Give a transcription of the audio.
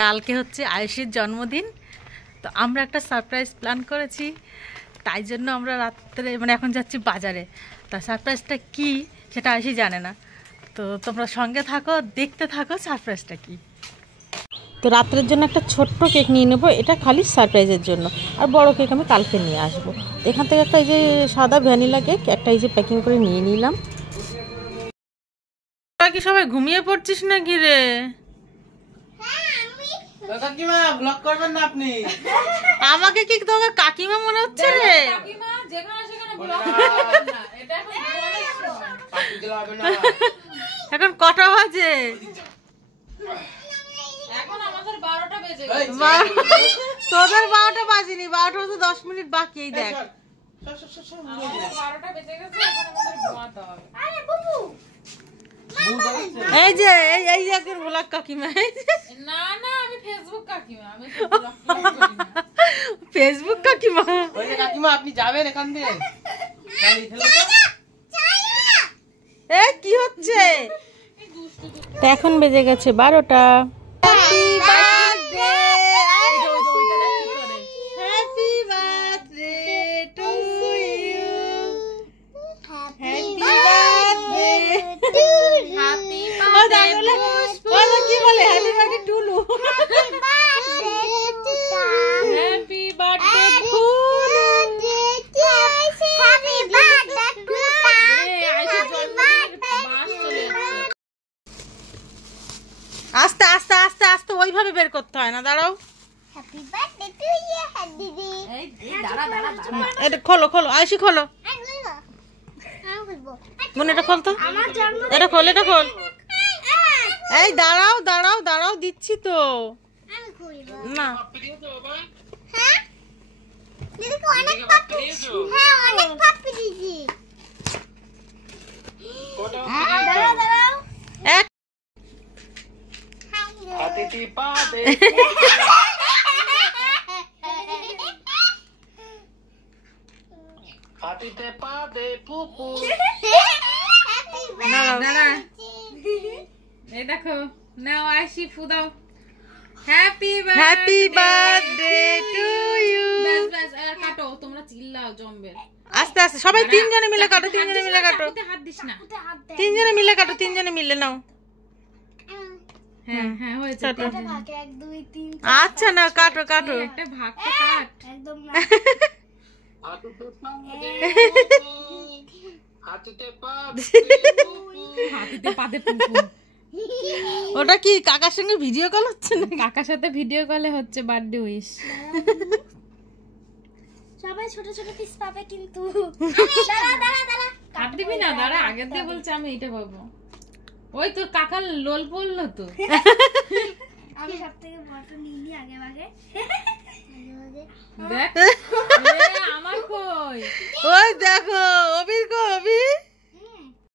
কালকে হচ্ছে আয়ুষের জন্মদিন, তো আমরা একটা সারপ্রাইজ প্ল্যান করেছি। তাই জন্য আমরা রাত্রে মানে এখন যাচ্ছি বাজারে। তা সারপ্রাইজটা কি সেটা আয়ুষই জানে না, তো তোমরা সঙ্গে থাকো, দেখতে থাকো সারপ্রাইজটা কি। তো রাত্রের জন্য একটা ছোট্ট কেক নিয়ে নেবো, এটা খালি সারপ্রাইজের জন্য, আর বড় কেক আমি কালকে নিয়ে আসবো। এখান থেকে একটা এই যে সাদা ভ্যানিলা কেক একটা এই যে প্যাকিং করে নিয়ে নিলাম। তোরা কি সবাই ঘুমিয়ে পড়ছিস নাকি রে? কাকিমা ব্লগ করবেন না আপনি? আমাকে কি তোকে কাকিমা মনে হচ্ছে রে? কাকিমা যেখানে সেখানে ব্লগ করবেন না, এটা এখন ঘুমানোর সময়। পাটি জ্বালাবে না। এখন কটা বাজে? এখন আমাদের 12টা বেজে এই, গেছে। তোদের 12টা বাজেনি, 12টা তো 10 মিনিট বাকি। এই দেখ আমাদের 12টা বেজে গেছে, এখন আমাদের ঘুমাতে হবে। এই যে এই যে একজন ব্লগ কাকিমা। না না, আমি ফেসবুক কাকিমা, আমি ব্লগ করি না। ফেসবুক কাকিমা। ওই যে কাকিমা আপনি যাবেন এখান দিয়ে? গাড়ি ঠেলে তো। এ কি হচ্ছে? এখন বেজে গেছে 12টা। Happy birthday, happy birthday to you, happy birthday. Happy ও দাঁড়ালে ও কি বলে হ্যাপি বার্থডে টুলু, হ্যাপি বার্থডে আস্তে আস্তে আস্তে আস্তে ওইভাবে বের করতে হয় না, দাঁড়াও। এটা খোলো খোলো আয়ুষি, খোলো মনে, এটা খোল তো, এটা খোল, এটা খোল। এই দাঁড়াও দাঁড়াও দাঁড়াও, দিচ্ছি তো না। এক হাতিটি পা দে। হাতিতে পা দে পুপু। দাঁড়া, এই দেখো, নাও আইসি ফুদাও। Happy happy birthday to you. ব্যাস ব্যাস, আর কাটো, তোমরা চিল্লাও জম্বে। আস্তে আস্তে সবাই তিনজনে মিলে কাটো, তিনজনে মিলে কাটো, চাকুতে হাত দিস না। তিনজনে মিলে কাটো, তিনজনে মিলে নাও। হ্যাঁ হ্যাঁ, হয়েছে। কাটো। আচ্ছা না, কাটো কাটো। একটা ভাগ তো কাট। হাতিতে পা দে। হাতিতে পা হাতিতে পাতে পুপু। ওটা কি কাকার সঙ্গে ভিডিও কল হচ্ছে না? কাকার সাথে ভিডিও কলে হচ্ছে বার্থডে উইশ। সবাই ছোট ছোট পিস পাবে কিন্তু। কাট দিবি না, দাঁড়া, আগের দিয়ে বলছে আমি এটা পাবো। ওই তো কাকার লোল পড়লো তো। আমি সব থেকে বড়টা নিয়ে নি আগে ভাগে। দেখ